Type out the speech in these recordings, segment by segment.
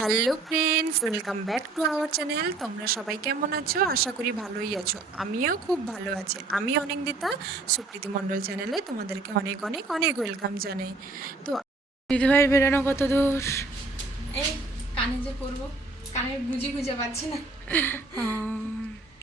Hello friends welcome back to our channel তোমরা সবাই কেমন আছো? আশা করি ভালোই আছো। আমিও খুব ভালো আছি। আমি অনেক দিতা সুপ্রীতি মণ্ডল চ্যানেলে তোমাদেরকে অনেক অনেক অনেক ওয়েলকাম জানাই। তো দিদিভাইয়ের বেরোনো কত দূর? এই কানে যে করব কানে গুজি গুজে পাচ্ছি না।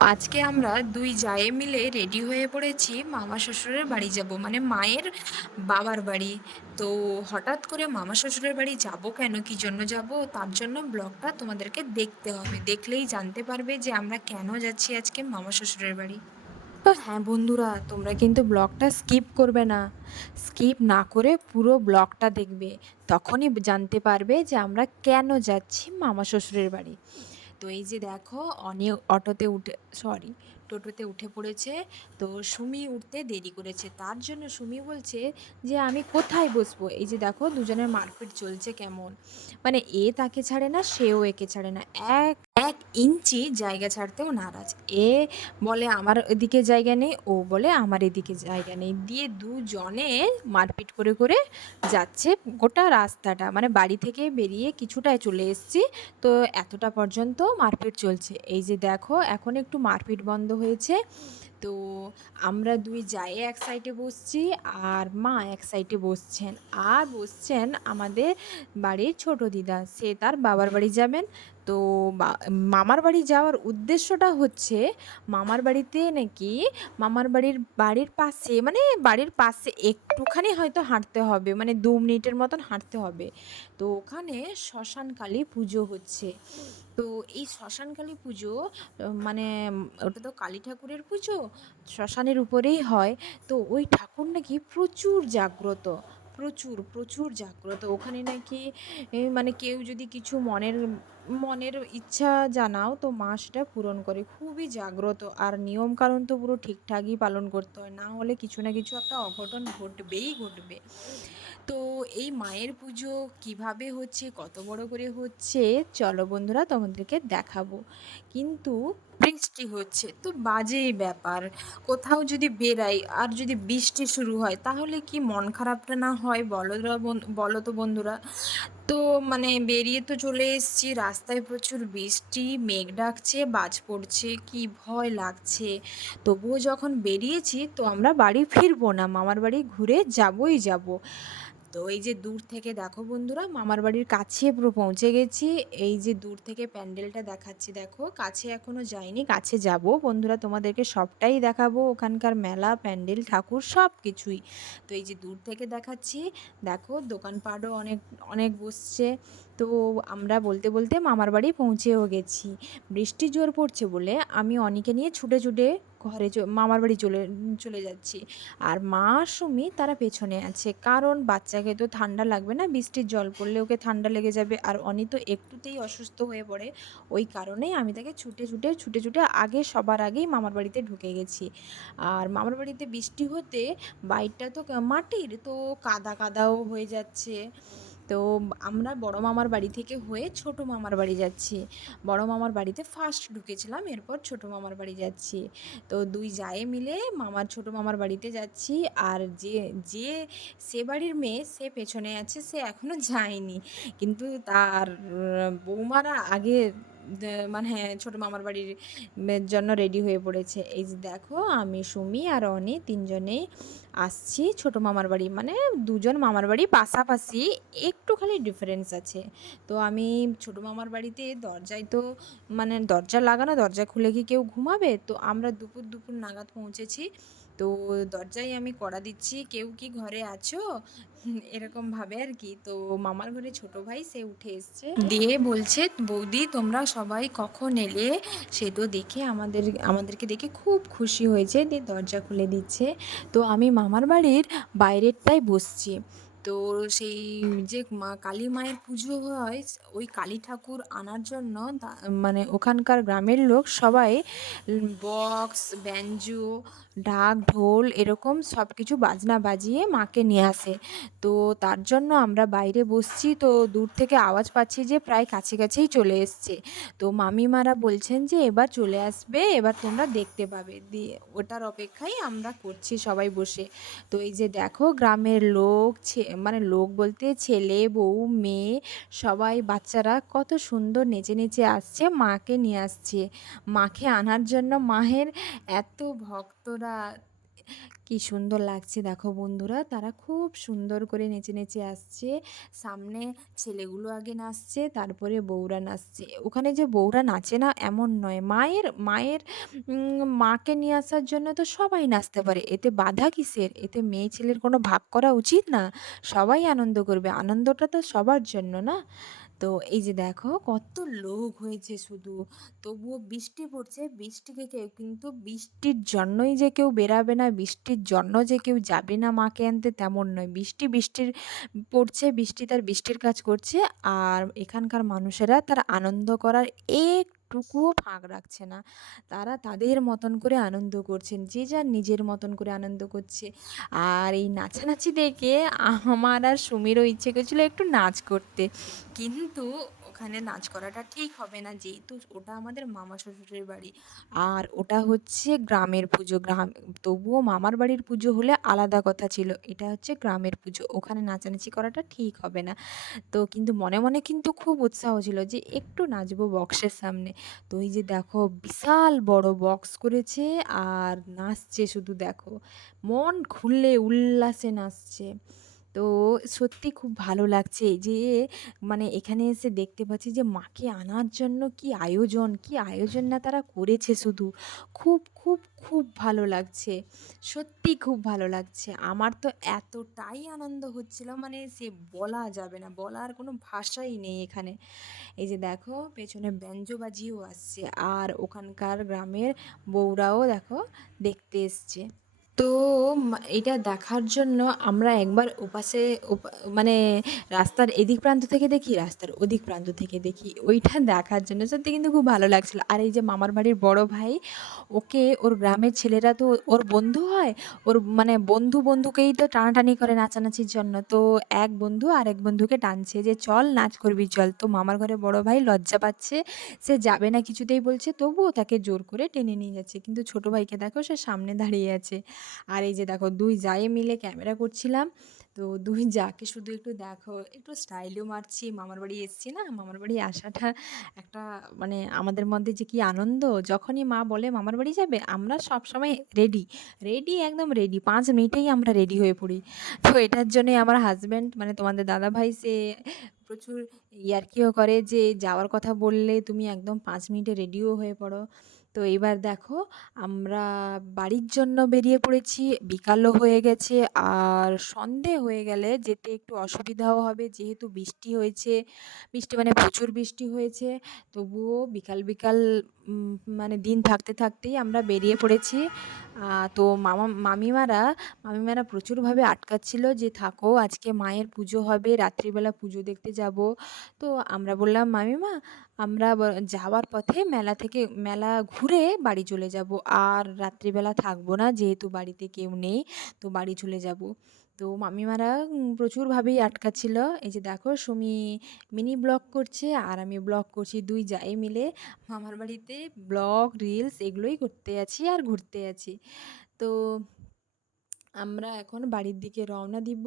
আজকে আমরা দুই জায়ে মিলে রেডি হয়ে পড়েছি মামা শ্বশুরের বাড়ি যাব। মানে মায়ের বাবার বাড়ি। তো হঠাৎ করে মামা শ্বশুরের বাড়ি যাব কেন? কি জন্য যাব? তার জন্য ব্লগটা তোমাদেরকে দেখতে হবে। দেখলেই জানতে পারবে যে আমরা কেন যাচ্ছি আজকে মামা শ্বশুরের বাড়ি। তো হ্যাঁ বন্ধুরা, তোমরা কিন্তু ব্লগটা স্কিপ করবে না। স্কিপ না করে পুরো ব্লগটা দেখবে। তখনই জানতে পারবে যে আমরা কেন যাচ্ছি মামা শ্বশুরের বাড়ি। তো এই যে দেখো অনেক অটোতে উঠে সরি টোটোতে উঠে পড়েছে। তো সুমি উঠতে দেরি করেছে। তার জন্য সুমি বলছে যে, আমি কোথায় বসবো? এই যে দেখো, দুজনের মারপিট চলছে কেমন? মানে এ তাকে ছাড়ে না, সেও একে ছাড়ে না। এক এক ইঞ্চি জায়গা ছাড়তেও নারাজ। এ বলে, আমার এদিকে জায়গা নেই, ও বলে, আমার এদিকে জায়গা নেই। দিয়ে দুজনে মারপিট করে করে যাচ্ছে গোটা রাস্তাটা। মানে বাড়ি থেকে বেরিয়ে কিছুটায় চলে এসছি। তো এতটা পর্যন্ত মারপিট চলছে। এই যে দেখো, এখন একটু মারপিট বন্ধ হয়েছে। তো আমরা দুই যাই এক সাইডে বসছি আর মা এক সাইডে বসছেন। আর বসছেন আমাদের বাড়ির ছোট দিদা। সে তার বাবার বাড়ি যাবেন। তো মামার বাড়ি যাওয়ার উদ্দেশ্যটা হচ্ছে মামার বাড়িতে নাকি মামার বাড়ির বাড়ির পাশে মানে বাড়ির পাশে একটুখানি হয়তো হাঁটতে হবে। মানে দু মিনিটের মতন হাঁটতে হবে। তো ওখানে শ্মশানকালী পুজো হচ্ছে। তো এই শ্মশানকালী পুজো মানে ওটা তো কালী ঠাকুরের পুজো? শ্মশানের উপরেই হয়। তো ওই ঠাকুর নাকি প্রচুর জাগ্রত, প্রচুর প্রচুর জাগ্রত। ওখানে নাকি মানে কেউ যদি কিছু মনের মনের ইচ্ছা জানাও, তো মা সেটা পূরণ করে। খুবই জাগ্রত। আর নিয়ম কানুন তো পুরো ঠিকঠাকই পালন করতে হয়। না হলে কিছু না কিছু একটা অঘটন ঘটবেই ঘটবে। তো এই মায়ের পুজো কীভাবে হচ্ছে, কত বড় করে হচ্ছে, চলো বন্ধুরা তোমাদেরকে দেখাবো। কিন্তু বৃষ্টি হচ্ছে। তো বাজেই ব্যাপার। কোথাও যদি বেরাই আর যদি বৃষ্টি শুরু হয়, তাহলে কি মন খারাপটা না হয়? বলো বন- বলো তো বন্ধুরা। তো মানে বেরিয়ে তো চলে এসেছি। রাস্তায় প্রচুর বৃষ্টি, মেঘ ডাকছে, বাজ পড়ছে। কি ভয় লাগছে। তবুও যখন বেরিয়েছি, তো আমরা বাড়ি ফিরবো না। মামার বাড়ি ঘুরে যাবই যাব। তো এই যে দূর থেকে দেখো বন্ধুরা, মামার বাড়ির কাছে পুরো পৌঁছে গেছি। এই যে দূর থেকে প্যান্ডেলটা দেখাচ্ছি, দেখো। কাছে এখনও যাইনি, কাছে যাব। বন্ধুরা, তোমাদেরকে সবটাই দেখাবো। ওখানকার মেলা, প্যান্ডেল, ঠাকুর, সব কিছুই। তো এই যে দূর থেকে দেখাচ্ছি, দেখো, দোকানপাটও অনেক অনেক বসছে। তো আমরা বলতে বলতে মামার বাড়ি পৌঁছেও গেছি। বৃষ্টি জোর পড়ছে বলে আমি অনেকে নিয়ে ছুটে ছুটে ঘরে মামার বাড়ি চলে চলে যাচ্ছি। আর মা সুমি তারা পেছনে আছে। কারণ বাচ্চাকে তো ঠান্ডা লাগবে না, বৃষ্টির জল পড়লে ওকে ঠান্ডা লেগে যাবে। আর অনি তো একটুতেই অসুস্থ হয়ে পড়ে। ওই কারণেই আমি তাকে ছুটে ছুটে ছুটে ছুটে আগে সবার আগেই মামার বাড়িতে ঢুকে গেছি। আর মামার বাড়িতে বৃষ্টি হতে বাইরটা তো মাটির তো কাদা কাদাও হয়ে যাচ্ছে। তো আমরা বড় মামার বাড়ি থেকে হয়ে ছোট মামার বাড়ি যাচ্ছি। বড় মামার বাড়িতে ফার্স্ট ঢুকেছিলাম, এরপর ছোট মামার বাড়ি যাচ্ছি। তো দুই জায়ে মিলে মামার ছোট মামার বাড়িতে যাচ্ছি আর যে যে সে বাড়ির মেয়ে সে পেছনে আছে, সে এখনও যায়নি। কিন্তু তার, বৌমারা আগে মানে ছোট মামার বাড়ির জন্য রেডি হয়ে পড়েছে। এই যে দেখো, আমি, সুমি আর অনি তিনজনেই আসছি ছোট মামার বাড়ি। মানে দুজন মামার বাড়ি পাশাপাশি একটু খালি ডিফারেন্স আছে। তো আমি ছোট মামার বাড়িতে দরজায় তো মানে দরজা লাগানো, দরজা খুলে কি কেউ ঘুমাবে? তো আমরা দুপুর দুপুর নাগাদ পৌঁছেছি। তো দরজায় আমি কড়া দিচ্ছি কেউ কি ঘরে আছো? হুম, এরকম ভাবে আর কি। তো মামার ঘরে ছোট ভাই সে উঠে এসছে। দিয়ে বলছে বৌদি তোমরা সবাই কখন এলে? সে তো দেখে আমাদের আমাদেরকে দেখে খুব খুশি হয়েছে দিয়ে দরজা খুলে দিচ্ছে। তো আমি মামার বাড়ির বাইরেরটাই বসছি। তো সেই যে মা কালী মায়ের পুজো হয় ওই কালী ঠাকুর আনার জন্য মানে ওখানকার গ্রামের লোক সবাই বক্স ব্যঞ্জো ঢাক ঢোল এরকম সব কিছু বাজনা বাজিয়ে মাকে নিয়ে আসে। তো তার জন্য আমরা বাইরে বসছি, তো দূর থেকে আওয়াজ পাচ্ছি যে প্রায় কাছে কাছেই চলে এসছে। তো মামিমারা বলছেন যে এবার চলে আসবে, এবার তোমরা দেখতে পাবে। দিয়ে ওটার অপেক্ষাই আমরা করছি সবাই বসে। তো এই যে দেখো গ্রামের লোক মানে লোক বলতে ছেলে, বউ, মেয়ে, সবাই বাচ্চারা কত সুন্দর নেচে নেচে আসছে, মাকে নিয়ে আসছে। মাকে আনার জন্য মাহের এত ভক্তরা কি সুন্দর লাগছে দেখো বন্ধুরা। তারা খুব সুন্দর করে নেচে নেচে আসছে। সামনে ছেলেগুলো আগে নাচছে, তারপরে বউরা নাচছে। ওখানে যে বউরা নাচে না এমন নয়। মায়ের মায়ের মাকে নিয়ে আসার জন্য তো সবাই নাচতে পারে। এতে বাধা কিসের? এতে মেয়ে ছেলের কোনো ভাগ করা উচিত না। সবাই আনন্দ করবে। আনন্দটা তো সবার জন্য না? তো এই যে দেখো কত লোক হয়েছে শুধু। তবুও বৃষ্টি পড়ছে, বৃষ্টিকে কেউ কিন্তু বৃষ্টির জন্যই যে কেউ বেরাবে না, বৃষ্টির জন্য যে কেউ যাবে না মাকে আনতে তেমন নয়। বৃষ্টি বৃষ্টির পড়ছে, বৃষ্টি তার বৃষ্টির কাজ করছে, আর এখানকার মানুষেরা তার আনন্দ করার একটুকুও ফাঁক রাখছে না। তারা তাদের মতন করে আনন্দ করছেন, যে যার নিজের মতন করে আনন্দ করছে। আর এই নাচানাচি দেখে আমার আর সুমিরও ইচ্ছে করছিল একটু নাচ করতে। কিন্তু ওখানে নাচ করাটা ঠিক হবে না যেহেতু ওটা আমাদের মামা শ্বশুরের বাড়ি। আর ওটা হচ্ছে গ্রামের পুজো, গ্রাম, তবুও মামার বাড়ির পুজো হলে আলাদা কথা ছিল। এটা হচ্ছে গ্রামের পুজো, ওখানে নাচানাচি করাটা ঠিক হবে না। তো কিন্তু মনে মনে কিন্তু খুব উৎসাহ ছিল যে একটু নাচবো বক্সের সামনে। তো এই যে দেখো, বিশাল বড় বক্স করেছে আর নাচছে শুধু দেখো। মন খুললে উল্লাসে নাচছে। তো সত্যি খুব ভালো লাগছে যে মানে এখানে এসে দেখতে পাচ্ছি যে মাকে আনার জন্য কি আয়োজন কি আয়োজন না তারা করেছে শুধু। খুব খুব খুব ভালো লাগছে। সত্যি খুব ভালো লাগছে। আমার তো এতটাই আনন্দ হচ্ছিল মানে সে বলা যাবে না, বলার কোনো ভাষাই নেই এখানে। এই যে দেখো, পেছনে ব্যঞ্জ বাজিয়েও আসছে। আর ওখানকার গ্রামের বউরাও দেখো, দেখতে এসছে। তো এটা দেখার জন্য আমরা একবার ওপাশে ওপা- মানে রাস্তার এদিক প্রান্ত থেকে দেখি, রাস্তার ওদিক প্রান্ত থেকে দেখি। ওইটা দেখার জন্য সত্যি কিন্তু খুব ভালো লাগছিল। আর এই যে মামার বাড়ির বড় ভাই, ওকে ওর গ্রামের ছেলেরা তো ওর বন্ধু হয়, ওর মানে বন্ধু বন্ধুকেই তো টানাটানি করে নাচানাচির জন্য। তো এক বন্ধু আর এক বন্ধুকে টানছে যে, চল নাচ করবি, চল। তো মামার ঘরে বড় ভাই লজ্জা পাচ্ছে, সে যাবে না কিছুতেই বলছে, তবুও তাকে জোর করে টেনে নিয়ে যাচ্ছে। কিন্তু ছোট ভাইকে দেখো সে সামনে দাঁড়িয়ে আছে। আর এই যে দেখো দুই জায়ে মিলে ক্যামেরা করছিলাম। তো দুই যাকে শুধু একটু দেখো, একটু স্টাইলও মারছি। মামার বাড়ি এসেছি না, মামার বাড়ি আসাটা একটা মানে আমাদের মধ্যে যে কি আনন্দ, যখনই মা বলে, মামার বাড়ি যাবে? আমরা সব সময় রেডি রেডি একদম রেডি পাঁচ মিনিটেই আমরা রেডি হয়ে পড়ি। তো এটার জন্যই আমার হাজব্যান্ড মানে তোমাদের দাদা ভাই সে প্রচুর ইয়ার্কিও করে যে, যাওয়ার কথা বললে তুমি একদম পাঁচ মিনিটে রেডিও হয়ে পড়ো। তো এবার দেখো, আমরা বাড়ির জন্য বেরিয়ে পড়েছি, বিকালও হয়ে গেছে, আর সন্ধে হয়ে গেলে যেতে একটু অসুবিধাও হবে, যেহেতু বৃষ্টি হয়েছে, বৃষ্টি মানে প্রচুর বৃষ্টি হয়েছে, তবুও বিকাল বিকাল মানে দিন থাকতে থাকতেই আমরা বেরিয়ে পড়েছি। তো মামা, মামিমারা মামিমারা প্রচুরভাবে আটকাচ্ছিল যে থাকো, আজকে মায়ের পুজো হবে, রাত্রিবেলা পুজো দেখতে যাব। তো আমরা বললাম, মামিমা আমরা যাওয়ার পথে মেলা থেকে, মেলা ঘুরে বাড়ি চলে যাব। আর রাত্রিবেলা থাকব না, যেহেতু বাড়িতে কেউ নেই, তো বাড়ি চলে যাব। তো মামিমারা প্রচুরভাবেই আটকাচ্ছিল। এই যে দেখো, সুমি মিনি ব্লগ করছে আর আমি ব্লগ করছি, দুই যাই মিলে। মামার বাড়িতে ব্লগ, রিলস এগুলোই করতে আছি আর ঘুরতে আছি। তো আমরা এখন বাড়ির দিকে রওনা দিব।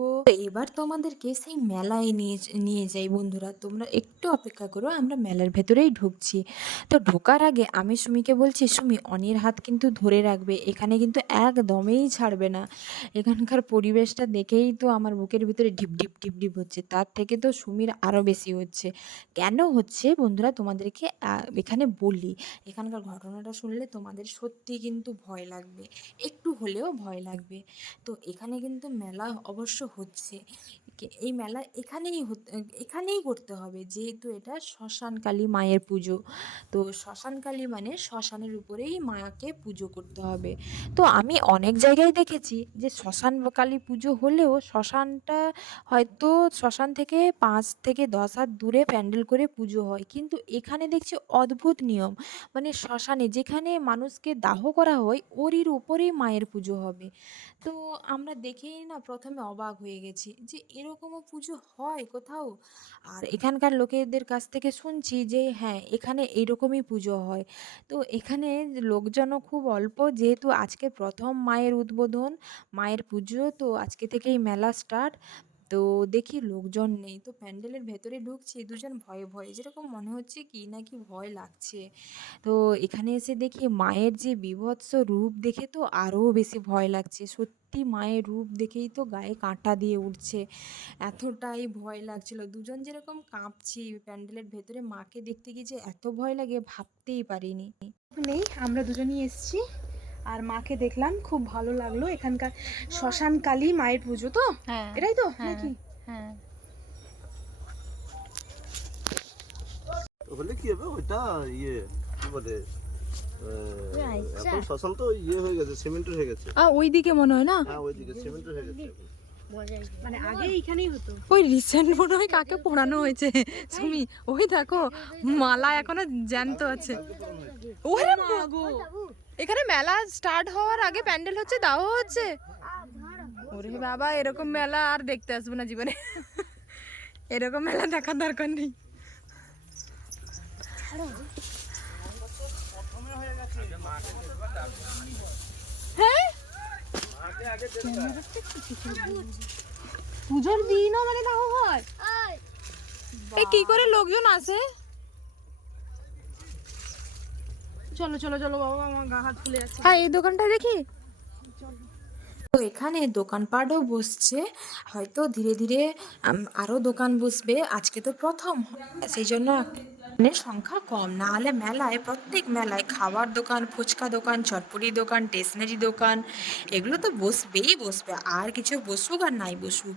এবার তোমাদেরকে সেই মেলায় নিয়ে নিয়ে যাই বন্ধুরা। তোমরা একটু অপেক্ষা করো, আমরা মেলার ভেতরেই ঢুকছি। তো ঢোকার আগে আমি সুমিকে বলছি, সুমি, অনির হাত কিন্তু ধরে রাখবে। এখানে কিন্তু একদমই ছাড়বে না। এখানকার পরিবেশটা দেখেই তো আমার বুকের ভিতরে ঢিপ ঢিপ ঢিপ ঢিপ হচ্ছে। তার থেকে তো সুমির আরও বেশি হচ্ছে। কেন হচ্ছে বন্ধুরা? তোমাদেরকে এখানে বলি, এখানকার ঘটনাটা শুনলে তোমাদের সত্যি কিন্তু ভয় লাগবে। একটু হলেও ভয় লাগবে। তো এখানে কিন্তু মেলা অবশ্য হচ্ছে। এই মেলা এখানেই হতে, এখানেই করতে হবে। যেহেতু এটা শ্মশানকালী মায়ের পুজো, তো শ্মশানকালী মানে শ্মশানের উপরেই মাকে পুজো করতে হবে। তো আমি অনেক জায়গায় দেখেছি যে শ্মশানকালী পুজো হলেও শ্মশানটা হয়তো শ্মশান থেকে পাঁচ থেকে দশ হাত দূরে প্যান্ডেল করে পুজো হয়। কিন্তু এখানে দেখছি অদ্ভুত নিয়ম। মানে শ্মশানে যেখানে মানুষকে দাহ করা হয়, ওরই উপরেই মায়ের পুজো হবে। তো আমরা দেখেই না প্রথমে অবাক হয়ে গেছি যে এরকমও পুজো হয় কোথাও? আর এখানকার লোকেদের কাছ থেকে শুনছি যে হ্যাঁ এখানে এইরকমই পুজো হয়। তো এখানে লোকজনও খুব অল্প যেহেতু আজকে প্রথম মায়ের উদ্বোধন মায়ের পুজো তো আজকে থেকেই মেলা স্টার্ট। তো দেখি লোকজন নেই তো প্যান্ডেলের ভেতরে ঢুকছি দুজন ভয়ে ভয়ে যেরকম মনে হচ্ছে কি না কি ভয় লাগছে। তো এখানে এসে দেখি মায়ের যে বীভৎস রূপ দেখে তো আরও বেশি ভয় লাগছে সত্যি। মায়ের রূপ দেখেই তো গায়ে কাঁটা দিয়ে উঠছে। এতটাই ভয় লাগছিল। দুজন যেরকম কাঁপছি প্যান্ডেলের ভেতরে মাকে দেখতে গিয়ে যে এত ভয় লাগে ভাবতেই পারিনি। নেই আমরা দুজনই এসেছি আর মাকে দেখলাম খুব ভালো লাগল। এখানকার শ্মশান কালী মায়ের পুজো তো? হ্যাঁ এটাই তো হ্যাঁ, নাকি? হ্যাঁ। হলে কি হবে? ওইটা ইয়ে কি বলে। এখন শ্মশান তো ইয়ে হয়ে গেছে সিমেন্টের হয়ে গেছে। আ ওইদিকে মনে হয় না? হ্যাঁ ওইদিকে সিমেন্টের হয়ে গেছে। মানে আগে এইখানেই হতো। ওই রিসেন্ট মনে হয় কাকে পোড়ানো হয়েছে তুমি ওই দেখো মালা এখনও জ্যান্ত আছে। ওরে মাগো এখানে মেলা স্টার্ট হওয়ার আগে প্যান্ডেল হচ্ছে দাও হচ্ছে। ওরে বাবা এরকম মেলা আর দেখতে আসব না জীবনে। এরকম মেলা দেখার দরকার নেই। হ্যাঁ? পুজোর দিনও মানে দাহ হয়? এ কি করে লোকজন আসে? চলো চলো চলো বাবা আমার গা হাত ফুলে যাচ্ছে। হ্যাঁ এই দোকানটা দেখি। তো এখানে দোকানপাটও বসছে। হয়তো ধীরে ধীরে আম, আরও দোকান বসবে। আজকে তো প্রথম। সেই জন্য দোকানের সংখ্যা কম। না হলে মেলায়, প্রত্যেক মেলায় খাবার দোকান, ফুচকা দোকান, চটপটি দোকান স্টেশনারি দোকান, এগুলো তো বসবেই বসবে। আর কিছু বসুক আর নাই বসুক।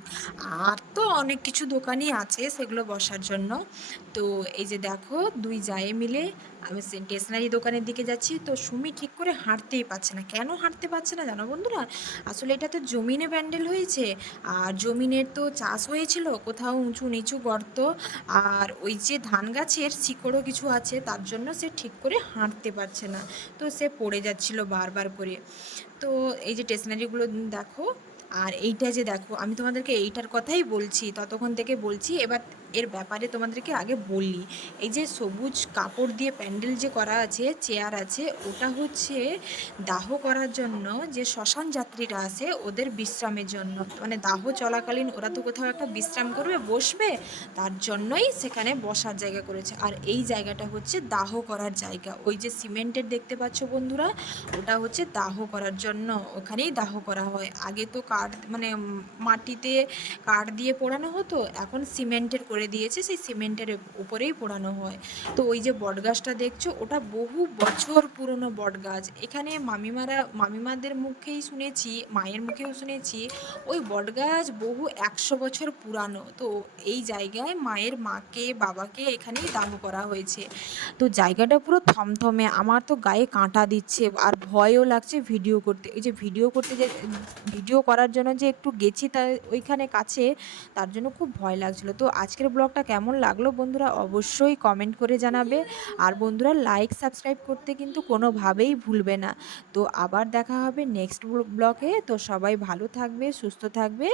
আর তো অনেক কিছু দোকানই আছে সেগুলো বসার জন্য। তো এই যে দেখো, দুই জায়ে মিলে আমি স্টেশনারি দোকানের দিকে যাচ্ছি। তো সুমি ঠিক করে হাঁটতেই পারছে না। কেন হাঁটতে পারছে না জানো বন্ধুরা? আসলে এটা তো জমিনে ব্যান্ডেল হয়েছে। আর জমিনের তো চাষ হয়েছিল, কোথাও উঁচু নিচু গর্ত। আর ওই যে ধান গাছের শিকড়ও কিছু আছে, তার জন্য সে ঠিক করে হাঁটতে পারছে না। তো সে পড়ে যাচ্ছিল বারবার করে। তো এই যে স্টেশনারিগুলো দেখো আর এইটা যে দেখো, আমি তোমাদেরকে এইটার কথাই বলছি, ততক্ষণ থেকে বলছি, এবার এর ব্যাপারে তোমাদেরকে আগে বললি এই যে সবুজ কাপড় দিয়ে প্যান্ডেল যে করা আছে, চেয়ার আছে, ওটা হচ্ছে দাহ করার জন্য যে শ্মশান যাত্রীরা আসে ওদের বিশ্রামের জন্য। মানে দাহ চলাকালীন ওরা তো কোথাও একটা বিশ্রাম করবে, বসবে, তার জন্যই সেখানে বসার জায়গা করেছে। আর এই জায়গাটা হচ্ছে দাহ করার জায়গা। ওই যে সিমেন্টের দেখতে পাচ্ছ বন্ধুরা, ওটা হচ্ছে দাহ করার জন্য ওখানেই দাহ করা হয়। আগে তো কাঠ মানে মাটিতে কাঠ দিয়ে পোড়ানো হতো, এখন সিমেন্টের করে দিয়েছে, সেই সিমেন্টের উপরেই পোড়ানো হয়। তো ওই যে বটগাছটা দেখছ, ওটা বহু বছর পুরনো বটগাছ। এখানে মামিমারা, মামিমাদের মুখেই শুনেছি, মায়ের মুখেও শুনেছি, ওই বটগাছ বহু একশো বছর পুরানো। তো এই জায়গায় মায়ের মাকে, বাবাকে এখানেই দাহ করা হয়েছে। তো জায়গাটা পুরো থমথমে, আমার তো গায়ে কাঁটা দিচ্ছে, আর ভয়ও লাগছে ভিডিও করতে। এই যে ভিডিও করতে যে, ভিডিও করার জন্য যে একটু গেছি তা ওইখানে কাছে, তার জন্য খুব ভয় লাগছিল। তো আজকের ব্লগটা কেমন লাগল বন্ধুরা অবশ্যই কমেন্ট করে জানাবে। আর বন্ধুরা লাইক সাবস্ক্রাইব করতে কিন্তু কোনোভাবেই ভুলবে না। তো আবার দেখা হবে নেক্সট ব্লকে তো সবাই ভালো থাকবে, সুস্থ থাকবে।